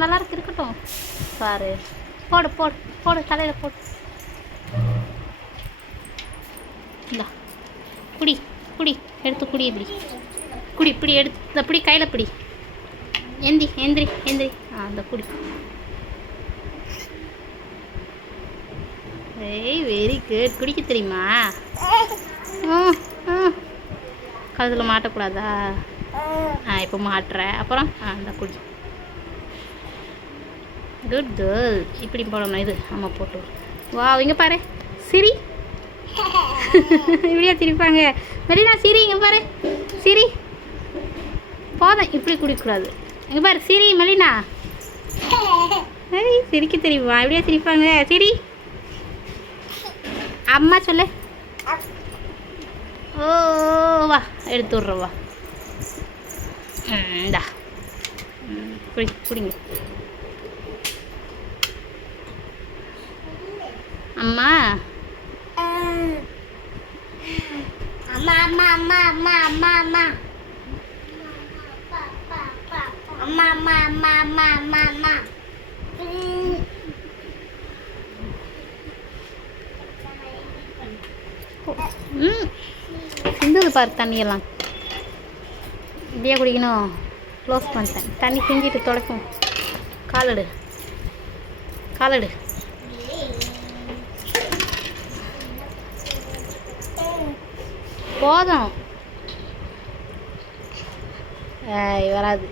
நல்லா இருக்கு இருக்கட்டும். பாரு, போடு போடு போடு, தலையில் போடு. இந்தா குடி குடி, எடுத்து குடி. இப்படி குடி, இப்படி எடுத்து இந்த பிடி, கையில் பிடி. எந்திரி. அந்த குடி. ஏய் வெரி குட். குடிக்க தெரியுமா? கழுத்தில் மாட்டக்கூடாதா? இப்போ மாட்டுறேன். அப்புறம் அந்த குடி. Good girl. இப்படி போடணும். இது அம்மா போட்டு. வா, இங்கே பாரு, சிரி. இப்படியா சிரிப்பாங்க? மெலினா சிரி, இங்கே பாரு, சிரி. போதும், இப்படி குடிக்கக்கூடாது. இங்கே பாரு, சிரி மெலினா. ஏய் சிரிக்க தெரியுமா? இப்படியா சிரிப்பாங்க? சிரி. அம்மா சொல்லு. ஓ வா, எடுத்து விட்றவா. இந்தா குடிங்க. அம்மா அம்மா அம்மா அம்மா அம்மா அம்மா அம்மா அம்மா அம்மா அம்மா அம்மா அம்மா அம்மா. சிந்துது பாரு தண்ணியெல்லாம். இப்படியே குடிக்கணும். க்ளோஸ் பண்ணிட்டேன். தண்ணி சிந்திட்டு துடைக்கும். காலடு. போதும். வராது.